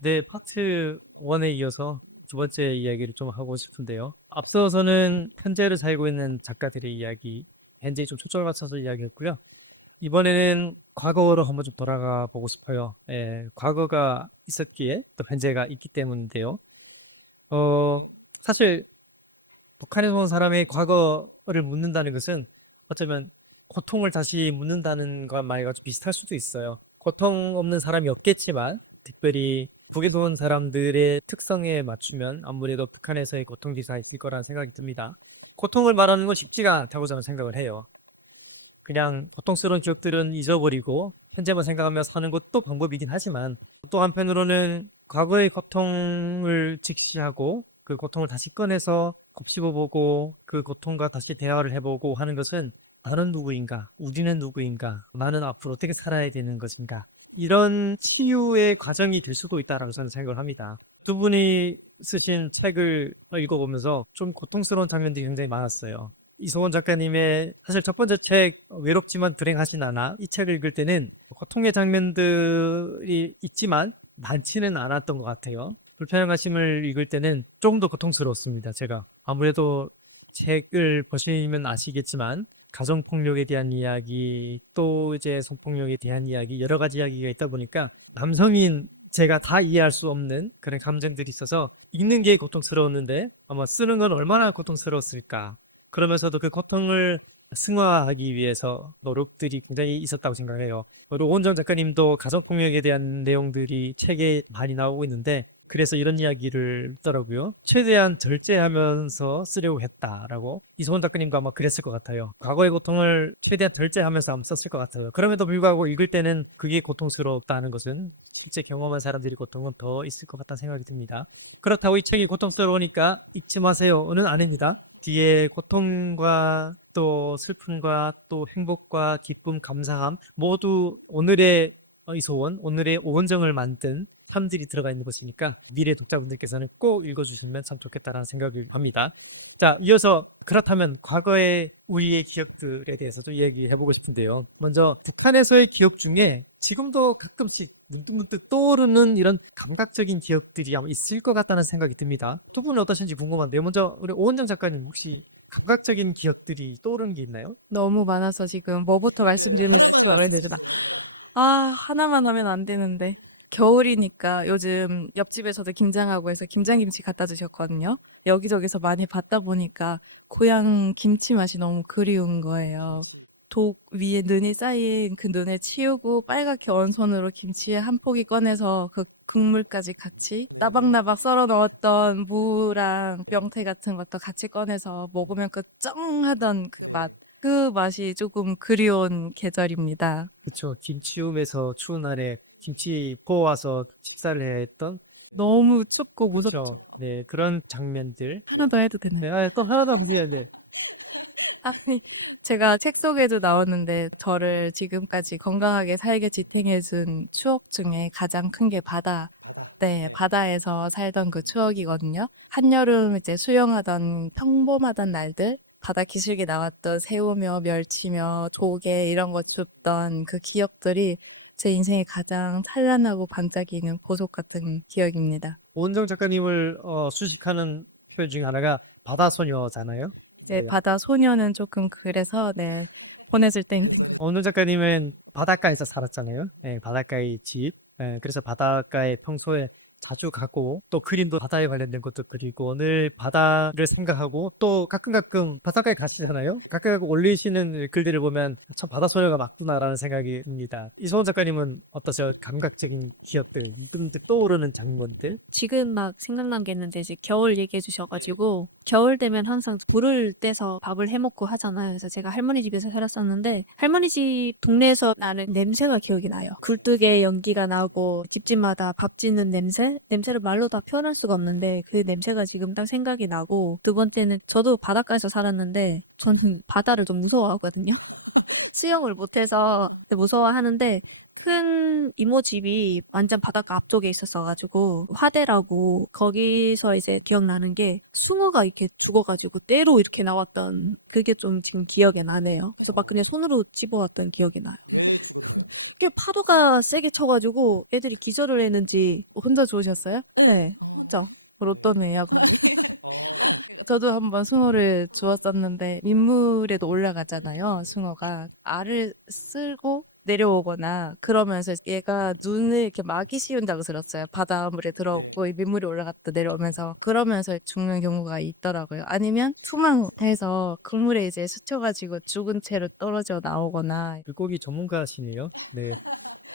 네, 파트 1에 이어서 두 번째 이야기를 좀 하고 싶은데요. 앞서서는 현재를 살고 있는 작가들의 이야기, 현재에 좀 초점을 맞춰서 이야기했고요. 이번에는 과거로 한번 좀 돌아가 보고 싶어요. 예, 과거가 있었기에 또 현재가 있기 때문인데요. 어, 사실 북한에서 온 사람의 과거를 묻는다는 것은 어쩌면 고통을 다시 묻는다는 것만과 좀 비슷할 수도 있어요. 고통 없는 사람이 없겠지만 특별히 북에서 온 사람들의 특성에 맞추면 아무래도 북한에서의 고통기사가 있을 거라는 생각이 듭니다. 고통을 말하는 건 쉽지가 않다고 저는 생각을 해요. 그냥 고통스러운 기억들은 잊어버리고 현재만 생각하며 사는 것도 방법이긴 하지만 또 한편으로는 과거의 고통을 직시하고 그 고통을 다시 꺼내서 곱씹어보고 그 고통과 다시 대화를 해보고 하는 것은 나는 누구인가? 우리는 누구인가? 나는 앞으로 어떻게 살아야 되는 것인가? 이런 치유의 과정이 될 수도 있다라고 저는 생각을 합니다. 두 분이 쓰신 책을 읽어보면서 좀 고통스러운 장면들이 굉장히 많았어요. 이소원 작가님의 사실 첫 번째 책 외롭지만 불행하진 않아 이 책을 읽을 때는 고통의 장면들이 있지만 많지는 않았던 것 같아요. 불편함을 읽을 때는 조금 더 고통스러웠습니다. 제가 아무래도 책을 보시면 아시겠지만 가정폭력에 대한 이야기 또 이제 성폭력에 대한 이야기 여러 가지 이야기가 있다 보니까 남성인 제가 다 이해할 수 없는 그런 감정들이 있어서 읽는 게 고통스러웠는데 아마 쓰는 건 얼마나 고통스러웠을까. 그러면서도 그 고통을 승화하기 위해서 노력들이 굉장히 있었다고 생각해요. 오은정 작가님도 가정폭력에 대한 내용들이 책에 많이 나오고 있는데 그래서 이런 이야기를 했더라고요. 최대한 절제하면서 쓰려고 했다라고. 이소은 작가님도 아마 그랬을 것 같아요. 과거의 고통을 최대한 절제하면서 아마 썼을 것 같아요. 그럼에도 불구하고 읽을 때는 그게 고통스럽다는 것은 실제 경험한 사람들이 고통은 더 있을 것 같다는 생각이 듭니다. 그렇다고 이 책이 고통스러우니까 잊지 마세요는 아닙니다. 뒤에 고통과 또 슬픔과 또 행복과 기쁨, 감사함 모두 오늘의 이소원, 오늘의 오은정을 만든 함들이 들어가 있는 것이니까 미래 독자분들께서는 꼭 읽어주시면 참 좋겠다라는 생각을 합니다. 자, 이어서 그렇다면 과거의 우리의 기억들에 대해서도 얘기해보고 싶은데요. 먼저 북한에서의 기억 중에 지금도 가끔씩 문득문득 떠오르는 이런 감각적인 기억들이 아마 있을 것 같다는 생각이 듭니다. 두 분은 어떠신지 궁금한데요. 먼저 우리 오은정 작가님 혹시 감각적인 기억들이 떠오르는 게 있나요? 너무 많아서 지금 뭐부터 말씀드리면 말이 되잖아. 아, 하나만 하면 안 되는데. 겨울이니까 요즘 옆집에서도 김장하고 해서 김장김치 갖다 주셨거든요. 여기저기서 많이 봤다 보니까 고향 김치 맛이 너무 그리운 거예요. 독 위에 눈이 쌓인 그 눈을 치우고 빨갛게 언 손으로 김치 한 포기 꺼내서 그 국물까지 같이 나박나박 썰어 넣었던 무랑 명태 같은 것도 같이 꺼내서 먹으면 그 쩡 하던 그 맛. 그 맛이 조금 그리운 계절입니다. 그쵸. 김치움에서 추운 날에 김치 퍼와서 식사를 했던 너무 춥고 무섭죠. 그쵸. 네, 그런 장면들. 하나 더 해도 되나요? 네, 또 하나도 안 돼야 돼. 아니, 제가 책 속에도 나왔는데 저를 지금까지 건강하게 살게 지탱해 준 추억 중에 가장 큰 게 바다. 네, 바다에서 살던 그 추억이거든요. 한여름 이제 수영하던 평범하던 날들, 바다 기슭에 나왔던 새우며 멸치며 조개 이런 거 줍던 그 기억들이 제 인생에 가장 찬란하고 반짝이는 보석 같은 기억입니다. 오은정 작가님을 수식하는 표현 중에 하나가 바다소녀잖아요. 이제 네. 바다 소녀는 조금 그래서 네, 보냈을 땐 오은정 작가님은 바닷가에서 살았잖아요. 네, 바닷가의 집. 네, 그래서 바닷가에 평소에 자주 가고 또 그림도 바다에 관련된 것도 그리고 오늘 바다를 생각하고 또 가끔 바닷가에 가시잖아요. 가끔 올리시는 글들을 보면 참 바다소녀가 맞구나라는 생각이 듭니다. 이소은 작가님은 어떠세요? 감각적인 기억들, 문득 떠오르는 장면들? 지금 막 생각난 게 있는데 이제 겨울 얘기해 주셔가지고 겨울 되면 항상 불을 떼서 밥을 해 먹고 하잖아요. 그래서 제가 할머니 집에서 살았었는데 할머니 집 동네에서 나는 냄새가 기억이 나요. 굴뚝에 연기가 나고 집집마다 밥 짓는 냄새를 말로 다 표현할 수가 없는데 그 냄새가 지금 딱 생각이 나고 두 번째는 저도 바닷가에서 살았는데 저는 바다를 좀 무서워하거든요. 수영을 못해서 무서워하는데 큰 이모 집이 완전 바닷가 앞쪽에 있었어가지고 화대라고 거기서 이제 기억나는 게 숭어가 이렇게 죽어가지고 떼로 이렇게 나왔던 그게 좀 지금 기억에 나네요. 그래서 막 그냥 손으로 집어왔던 기억이 나요. 꽤 파도가 세게 쳐가지고 애들이 기절을 했는지 혼자 좋으셨어요? 네, 진짜 부럽던 애야. 저도 한번 숭어를 주웠었는데 민물에도 올라가잖아요. 숭어가 알을 쓸고 내려오거나 그러면서 얘가 눈을 이렇게 막이 씌운다고 들었어요. 바닷물에 들어오고 이 민물에 올라갔다 내려오면서 그러면서 죽는 경우가 있더라고요. 아니면 투망해서 그물에 이제 스쳐가지고 죽은 채로 떨어져 나오거나 물고기 전문가시네요. 네.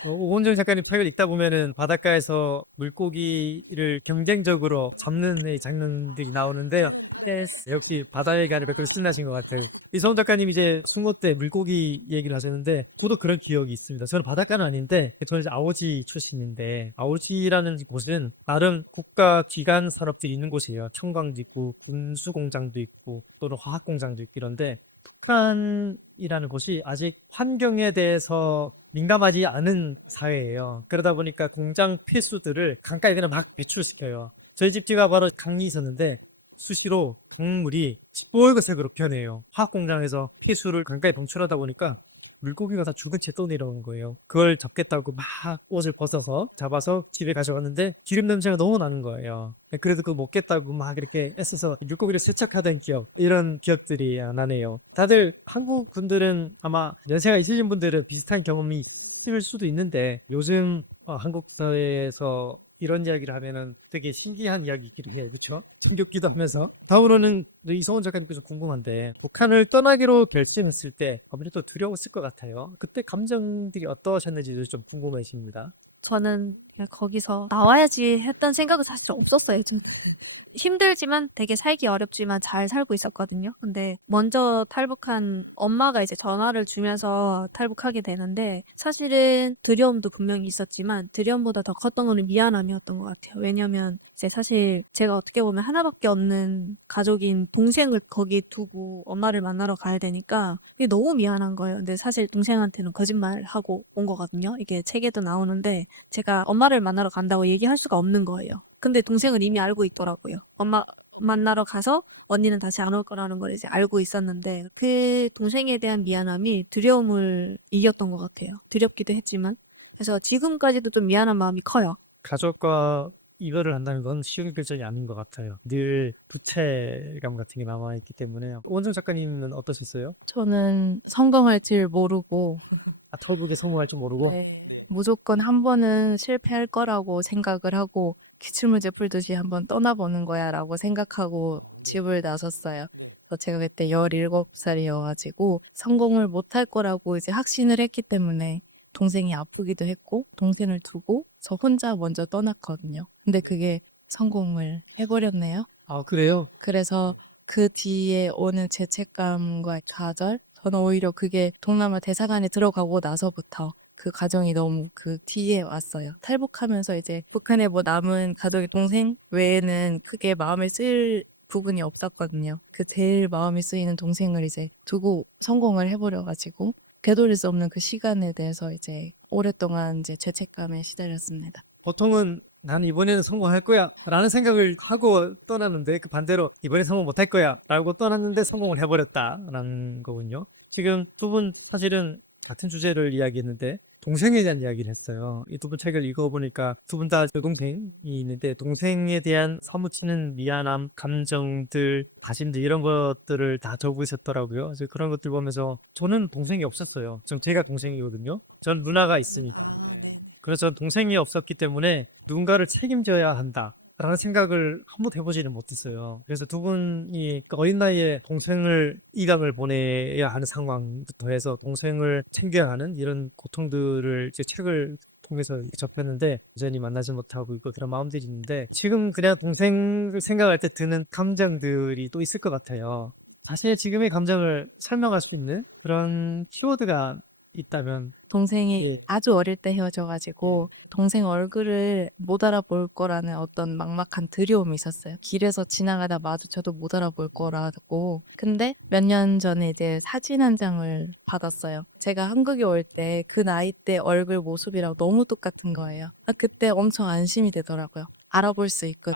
오은정 작가님 책을 읽다 보면은 바닷가에서 물고기를 경쟁적으로 잡는 이 장면들이 나오는데요. 네, 역시 바다의 가를 100% 쓴다신 것 같아요. 이성훈 작가님 이제 숭어 때 물고기 얘기를 하셨는데 저도 그런 기억이 있습니다. 저는 바닷가는 아닌데 저는 이제 아오지 출신인데 아오지라는 곳은 나름 국가기관 산업들이 있는 곳이에요. 청광도 있고 군수공장도 있고 또는 화학공장도 있고 이런데 북한이라는 곳이 아직 환경에 대해서 민감하지 않은 사회예요. 그러다 보니까 공장 폐수들을 강가에 그냥 막 배출시켜요. 저희 집지가 바로 강이 있었는데 수시로 강물이 시뻘겋색으로 변해요. 화학공장에서 폐수를 강가에 방출하다 보니까 물고기가 다 죽은 채 떠내려오는 거예요. 그걸 잡겠다고 막 옷을 벗어서 잡아서 집에 가져왔는데 기름 냄새가 너무 나는 거예요. 그래도 그거 먹겠다고 막 이렇게 애써서 물고기를 세척하던 기억, 이런 기억들이 나네요. 다들 한국 분들은 아마 연세가 있으신 분들은 비슷한 경험이 있을 수도 있는데 요즘 한국 사회에서 이런 이야기를 하면은 되게 신기한 이야기이기도 해요. 그렇죠? 신기하기도 하면서. 다음으로는 이성훈 작가님께서 궁금한데 북한을 떠나기로 결심했을 때 아무래도 두려웠을 것 같아요. 그때 감정들이 어떠셨는지도 좀 궁금해집니다. 저는 그냥 거기서 나와야지 했던 생각은 사실 없었어요. 좀 힘들지만 되게 살기 어렵지만 잘 살고 있었거든요. 근데 먼저 탈북한 엄마가 이제 전화를 주면서 탈북하게 되는데 사실은 두려움도 분명히 있었지만 두려움보다 더 컸던 거는 미안함이었던 것 같아요. 왜냐면 이제 사실 제가 어떻게 보면 하나밖에 없는 가족인 동생을 거기 두고 엄마를 만나러 가야 되니까 이게 너무 미안한 거예요. 근데 사실 동생한테는 거짓말하고 온 거거든요. 이게 책에도 나오는데 제가 엄마를 만나러 간다고 얘기할 수가 없는 거예요. 근데 동생은 이미 알고 있더라고요. 엄마 만나러 가서 언니는 다시 안 올 거라는 걸 이제 알고 있었는데 그 동생에 대한 미안함이 두려움을 이겼던 것 같아요. 두렵기도 했지만. 그래서 지금까지도 좀 미안한 마음이 커요. 가족과 이별을 한다는 건 쉬운 결정이 아닌 것 같아요. 늘 부채감 같은 게 남아있기 때문에. 원정 작가님은 어떠셨어요? 저는 성공할 줄 모르고 탈북에 성공할 줄 모르고 네. 무조건 한 번은 실패할 거라고 생각을 하고 기출문제 풀듯이 한번 떠나보는 거야라고 생각하고 집을 나섰어요. 그래서 제가 그때 17살이어가지고 성공을 못할 거라고 이제 확신을 했기 때문에 동생이 아프기도 했고 동생을 두고 저 혼자 먼저 떠났거든요. 근데 그게 성공을 해버렸네요. 그래요? 그래서 그 뒤에 오는 죄책감과 가절, 저는 오히려 그게 동남아 대사관에 들어가고 나서부터 그 과정이 너무 그 뒤에 왔어요. 탈북하면서 이제 북한에 뭐 남은 가족의 동생 외에는 크게 마음을 쓸 부분이 없었거든요. 그 제일 마음이 쓰이는 동생을 이제 두고 성공을 해버려가지고 되돌릴 수 없는 그 시간에 대해서 이제 오랫동안 이제 죄책감에 시달렸습니다. 보통은 나는 이번에는 성공할 거야 라는 생각을 하고 떠나는데 그 반대로 이번에 성공 못할 거야 라고 떠났는데 성공을 해버렸다라는 거군요. 지금 두 분 사실은 같은 주제를 이야기했는데 동생에 대한 이야기를 했어요. 이 두 분 책을 읽어보니까 두 분 다 여동생이 있는데 동생에 대한 사무치는 미안함, 감정들, 다짐들 이런 것들을 다 적으셨더라고요. 그래서 그런 것들 보면서 저는 동생이 없었어요. 전 제가 동생이거든요. 전 누나가 있으니까. 그래서 동생이 없었기 때문에 누군가를 책임져야 한다. 라는 생각을 한 번도 해보지는 못했어요. 그래서 두 분이 그 어린 나이에 동생을 이감을 보내야 하는 상황부터 해서 동생을 챙겨야 하는 이런 고통들을 이제 책을 통해서 접했는데 여전히 만나지 못하고 있고 그런 마음들이 있는데 지금 그냥 동생을 생각할 때 드는 감정들이 또 있을 것 같아요. 사실 지금의 감정을 설명할 수 있는 그런 키워드가 있다면 동생이 예. 아주 어릴 때 헤어져 가지고 동생 얼굴을 못 알아볼 거라는 어떤 막막한 두려움이 있었어요. 길에서 지나가다 마주쳐도 못 알아볼 거라고. 근데 몇 년 전에 이제 사진 한 장을 받았어요. 제가 한국에 올 때 그 나이 때 얼굴 모습이랑 너무 똑같은 거예요. 그때 엄청 안심이 되더라고요. 알아볼 수 있구나.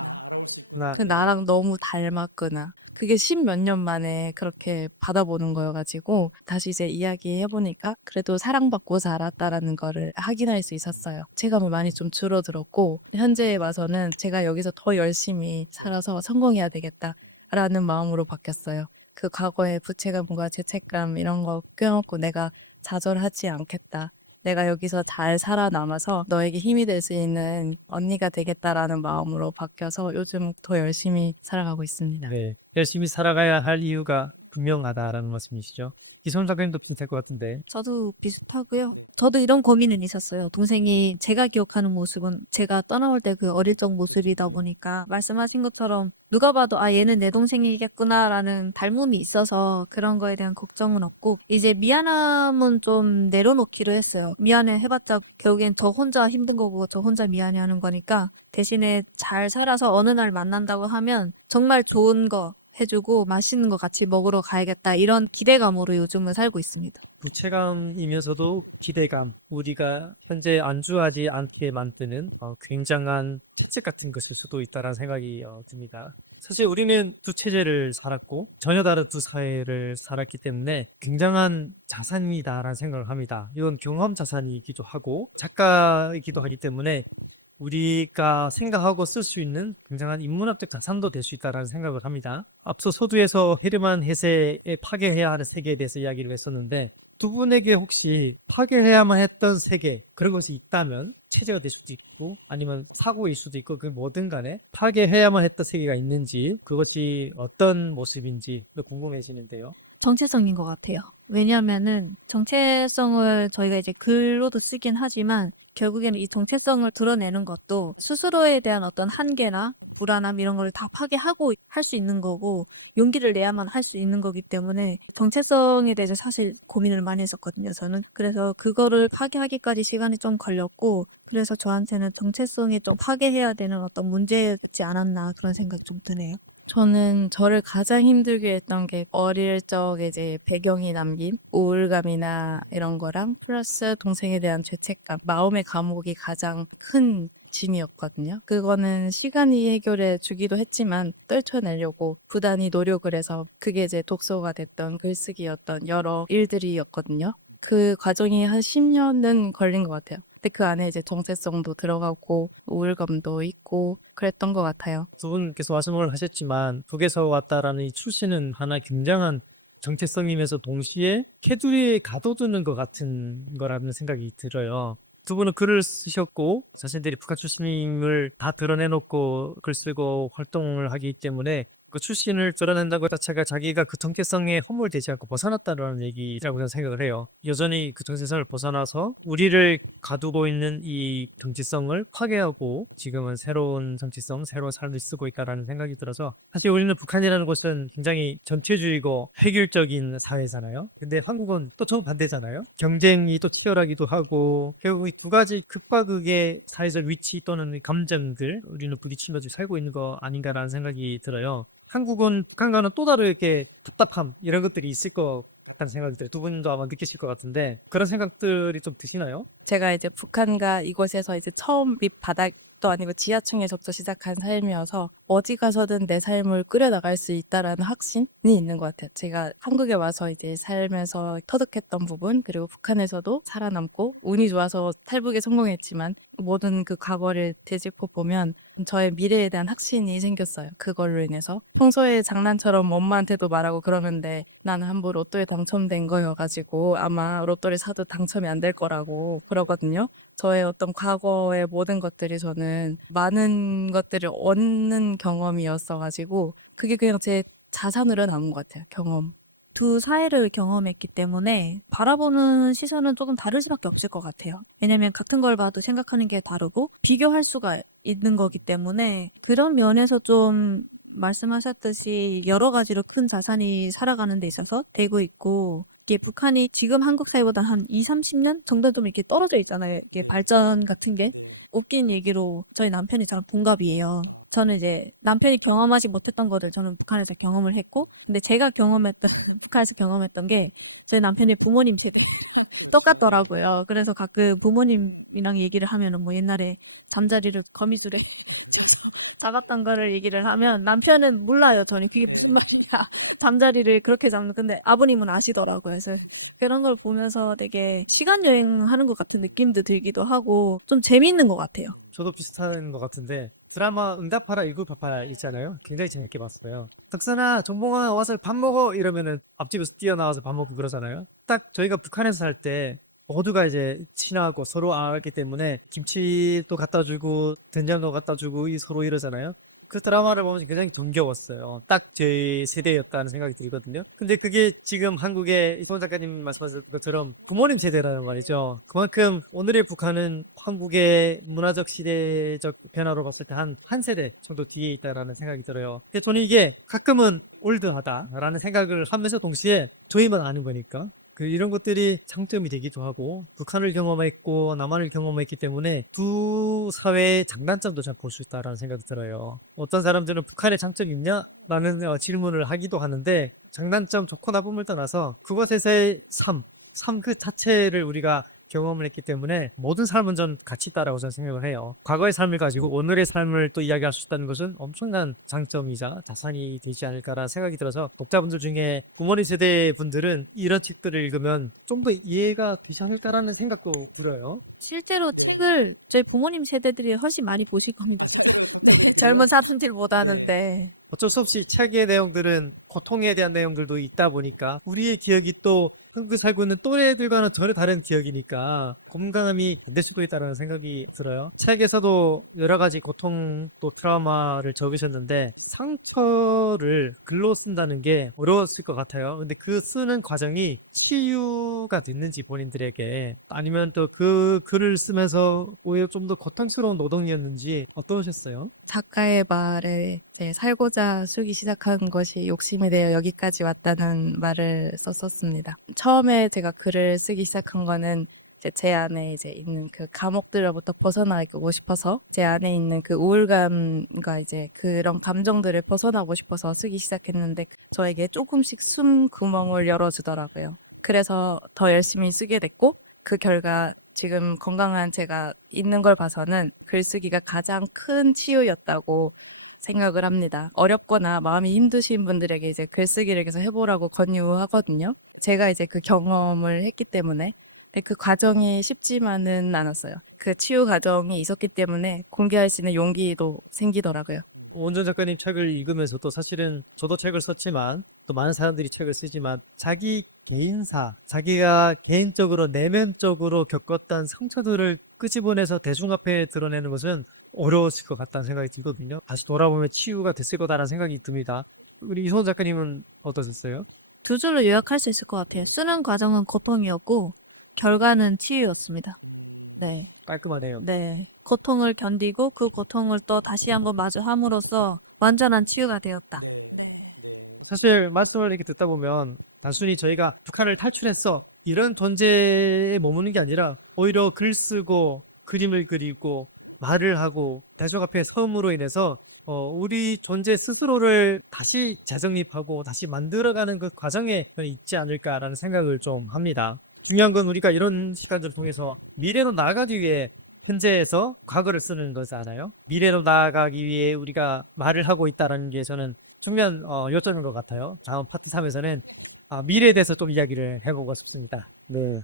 나 나랑 너무 닮았구나. 그게 10 몇 년 만에 그렇게 받아보는 거여 가지고 다시 이제 이야기해 보니까 그래도 사랑받고 자랐다라는 거를 확인할 수 있었어요. 책임감이 많이 좀 줄어들었고 현재에 와서는 제가 여기서 더 열심히 살아서 성공해야 되겠다라는 마음으로 바뀌었어요. 그 과거의 부채감과 죄책감 이런 거 껴안고 '내가 좌절하지 않겠다. 내가 여기서 잘 살아남아서 너에게 힘이 될 수 있는 언니가 되겠다.'라는 마음으로 바뀌어서 요즘 더 열심히 살아가고 있습니다. 네. 열심히 살아가야 할 이유가 분명하다라는 말씀이시죠. 기성 작가님도 비슷할 것 같은데. 저도 비슷하고요. 저도 이런 고민은 있었어요. 동생이 제가 기억하는 모습은 제가 떠나올 때 그 어릴 적 모습이다 보니까 말씀하신 것처럼 누가 봐도 '아 얘는 내 동생이겠구나.'라는 닮음이 있어서 그런 거에 대한 걱정은 없고 이제 미안함은 좀 내려놓기로 했어요. 미안해 해봤자 결국엔 저 혼자 힘든 거고 저 혼자 미안해하는 거니까 대신에 잘 살아서 어느 날 만난다고 하면 정말 좋은 거 해 주고 맛있는 거 같이 먹으러 가야겠다 이런 기대감으로 요즘은 살고 있습니다. 부채감이면서도 기대감, 우리가 현재 안주하지 않게 만드는 굉장한 특색 같은 것일 수도 있다는 생각이 듭니다. 사실 우리는 두 체제를 살았고 전혀 다른 두 사회를 살았기 때문에 굉장한 자산이다라는 생각을 합니다. 이건 경험 자산이기도 하고 작가이기도 하기 때문에 우리가 생각하고 쓸 수 있는 굉장한 인문학적 자산도 될 수 있다라는 생각을 합니다. 앞서 서두에서 헤르만 헤세의 파괴해야 하는 세계에 대해서 이야기를 했었는데 두 분에게 혹시 파괴해야만 했던 세계 그런 것이 있다면 체제가 될 수도 있고 아니면 사고일 수도 있고 그 뭐든 간에 파괴해야만 했던 세계가 있는지 그것이 어떤 모습인지 궁금해지는데요. 정체성인 것 같아요. 왜냐하면은 정체성을 저희가 이제 글로도 쓰긴 하지만 결국에는 이 정체성을 드러내는 것도 스스로에 대한 어떤 한계나 불안함 이런 걸 다 파괴하고 할 수 있는 거고 용기를 내야만 할 수 있는 거기 때문에 정체성에 대해서 사실 고민을 많이 했었거든요, 저는. 그래서 그거를 파괴하기까지 시간이 좀 걸렸고 그래서 저한테는 정체성이 좀 파괴해야 되는 어떤 문제였지 않았나 그런 생각이 좀 드네요. 저는 저를 가장 힘들게 했던 게 어릴 적에 이제 배경이 남긴 우울감이나 이런 거랑 플러스 동생에 대한 죄책감, 마음의 감옥이 가장 큰 짐이었거든요. 그거는 시간이 해결해 주기도 했지만 떨쳐내려고 부단히 노력을 해서 그게 이제 독서가 됐던 글쓰기였던 여러 일들이었거든요. 그 과정이 한 10년은 걸린 것 같아요. 근데 그 안에 이제 정체성도 들어가고 우울감도 있고 그랬던 것 같아요. 두 분께서 말씀을 하셨지만 북에서 왔다라는 이 출신은 하나 굉장한 정체성이면서 동시에 캐두리에 가둬두는 것 같은 거라는 생각이 들어요. 두 분은 글을 쓰셨고 자신들이 북한 출신임을 다 드러내놓고 글 쓰고 활동을 하기 때문에 그 출신을 드러낸다는 것 자체가 자기가 그 정체성에 허물되지 않고 벗어났다는 얘기라고 저는 생각을 해요. 여전히 그 정체성을 벗어나서 우리를 가두고 있는 이 정체성을 파괴하고 지금은 새로운 정체성, 새로운 삶을 쓰고 있다라는 생각이 들어서 사실 우리는 북한이라는 곳은 굉장히 전체주의고 획일적인 사회잖아요. 근데 한국은 또 정반대잖아요. 경쟁이 또 치열하기도 하고 결국 이 두 가지 극과 극의 사회적 위치 또는 감정들 우리는 부딪히면서 살고 있는 거 아닌가라는 생각이 들어요. 한국은 북한과는 또 다르게 답답함 이런 것들이 있을 것 같다는 생각이 들어요. 두 분도 아마 느끼실 것 같은데 그런 생각들이 좀 드시나요? 제가 이제 북한과 이곳에서 이제 처음 밑바닥도 아니고 지하층에서부터 시작한 삶이어서 어디 가서든 내 삶을 꾸려나갈 수 있다라는 확신이 있는 것 같아요. 제가 한국에 와서 이제 살면서 터득했던 부분 그리고 북한에서도 살아남고 운이 좋아서 탈북에 성공했지만 모든 그 과거를 되짚고 보면 저의 미래에 대한 확신이 생겼어요. 그걸로 인해서 평소에 장난처럼 엄마한테도 말하고 그러는데 나는 한번 로또에 당첨된 거여가지고 아마 로또를 사도 당첨이 안 될 거라고 그러거든요. 저의 어떤 과거의 모든 것들이 저는 많은 것들을 얻는 경험이었어가지고 그게 그냥 제 자산으로 남은 것 같아요. 경험. 두 사회를 경험했기 때문에 바라보는 시선은 조금 다를 수밖에 없을 것 같아요. 왜냐면 같은 걸 봐도 생각하는 게 다르고 비교할 수가 있는 거기 때문에 그런 면에서 좀 말씀하셨듯이 여러 가지로 큰 자산이 살아가는 데 있어서 되고 있고 이게 북한이 지금 한국 사회보다 한 20-30년 정도 좀 이렇게 떨어져 있잖아요. 이게 발전 같은 게. 웃긴 얘기로 저희 남편이 저랑 동갑이에요. 저는 이제 남편이 경험하지 못했던 거를 저는 북한에서 경험을 했고 근데 제가 경험했던 북한에서 경험했던 게 저희 남편의 부모님 세대 똑같더라고요. 그래서 가끔 부모님이랑 얘기를 하면은 뭐 옛날에 잠자리를 거미줄에 잡았던 거를 얘기를 하면 남편은 몰라요. 저는 그게 무슨 말인가. 잠자리를 그렇게 잡는 근데 아버님은 아시더라고요. 그래서 그런 걸 보면서 되게 시간 여행하는 것 같은 느낌도 들기도 하고 좀 재미있는 것 같아요. 저도 비슷한 것 같은데 드라마 응답하라 1988 있잖아요. 굉장히 재밌게 봤어요. 덕선아, 정봉아 와서 밥 먹어 이러면은 앞집에서 뛰어나와서 밥 먹고 그러잖아요. 딱 저희가 북한에서 살 때 모두가 이제 친하고 서로 알기 때문에 김치도 갖다 주고 된장도 갖다 주고 서로 이러잖아요. 그 드라마를 보면 굉장히 정겨웠어요. 딱 제 세대였다는 생각이 들거든요. 근데 그게 지금 한국의 이소원 작가님 말씀하신 것처럼 부모님 세대라는 말이죠. 그만큼 오늘의 북한은 한국의 문화적 시대적 변화로 봤을 때 한 세대 정도 뒤에 있다라는 생각이 들어요. 근데 저는 이게 가끔은 올드하다라는 생각을 하면서 동시에 저희만 아는 거니까 이런 것들이 장점이 되기도 하고 북한을 경험했고 남한을 경험했기 때문에 두 사회의 장단점도 잘 볼 수 있다라는 생각이 들어요. 어떤 사람들은 북한의 장점이 있냐? 라는 질문을 하기도 하는데 장단점 좋고 나쁨을 떠나서 그것에서의 삶 그 자체를 우리가 경험을 했기 때문에 모든 삶은 전 가치 있다라고 저는 생각을 해요. 과거의 삶을 가지고 오늘의 삶을 또 이야기할 수 있다는 것은 엄청난 장점이자 자산이 되지 않을까라는 생각이 들어서 독자분들 중에 부모님 세대 분들은 이런 책들을 읽으면 좀 더 이해가 되지 않을까라는 생각도 들어요. 실제로 책을 저희 부모님 세대들이 훨씬 많이 보실 겁니다. 젊은 사춘기보다는 네. 어쩔 수 없이 책의 내용들은 고통에 대한 내용들도 있다 보니까 우리의 기억이 또 한국에 살고 있는 또래들과는 전혀 다른 기억이니까 공감이 안 될 수도 있다는 생각이 들어요. 책에서도 여러 가지 고통 또 트라우마를 적으셨는데 상처를 글로 쓴다는 게 어려웠을 것 같아요. 근데 그 쓰는 과정이 치유가 됐는지 본인들에게 아니면 또 그 글을 쓰면서 오히려 좀 더 고통스러운 노동이었는지 어떠셨어요? 작가의 말에 이제 살고자 쓰기 시작한 것이 욕심이 되어 여기까지 왔다는 말을 썼었습니다. 처음에 제가 글을 쓰기 시작한 거는 이제 제 안에 이제 있는 그 감옥들로부터 벗어나고 싶어서 제 안에 있는 그 우울감과 이제 그런 감정들을 벗어나고 싶어서 쓰기 시작했는데 저에게 조금씩 숨 구멍을 열어주더라고요. 그래서 더 열심히 쓰게 됐고 그 결과 지금 건강한 제가 있는 걸 봐서는 글쓰기가 가장 큰 치유였다고 생각을 합니다. 어렵거나 마음이 힘드신 분들에게 이제 글쓰기를 계속 해보라고 권유하거든요. 제가 이제 그 경험을 했기 때문에 그 과정이 쉽지만은 않았어요. 그 치유 과정이 있었기 때문에 공개할 수 있는 용기도 생기더라고요. 원전 작가님 책을 읽으면서도 사실은 저도 책을 썼지만 또 많은 사람들이 책을 쓰지만 자기 개인사, 자기가 개인적으로 내면적으로 겪었던 상처들을 끄집어내서 대중 앞에 드러내는 것은 어려웠을 것 같다는 생각이 들거든요. 다시 돌아보면 치유가 됐을 거다라는 생각이 듭니다. 우리 이소원 작가님은 어떠셨어요? 두 줄로 요약할 수 있을 것 같아요. 쓰는 과정은 고통이었고 결과는 치유였습니다. 네. 깔끔하네요. 네. 고통을 견디고 그 고통을 또 다시 한번 마주함으로써 완전한 치유가 되었다. 사실 말씀을 이렇게 듣다 보면 단순히 저희가 북한을 탈출했어 이런 존재에 머무는 게 아니라 오히려 글 쓰고 그림을 그리고 말을 하고 대중 앞에 서음으로 인해서 우리 존재 스스로를 다시 재정립하고 다시 만들어가는 그 과정에 있지 않을까라는 생각을 좀 합니다. 중요한 건 우리가 이런 시간들을 통해서 미래로 나아가기 위해 현재에서 과거를 쓰는 거잖아요. 미래로 나아가기 위해 우리가 말을 하고 있다는 게 저는 중요한 요점인 것 같아요. 다음 파트 3에서는 미래에 대해서 좀 이야기를 해보고 싶습니다. 네.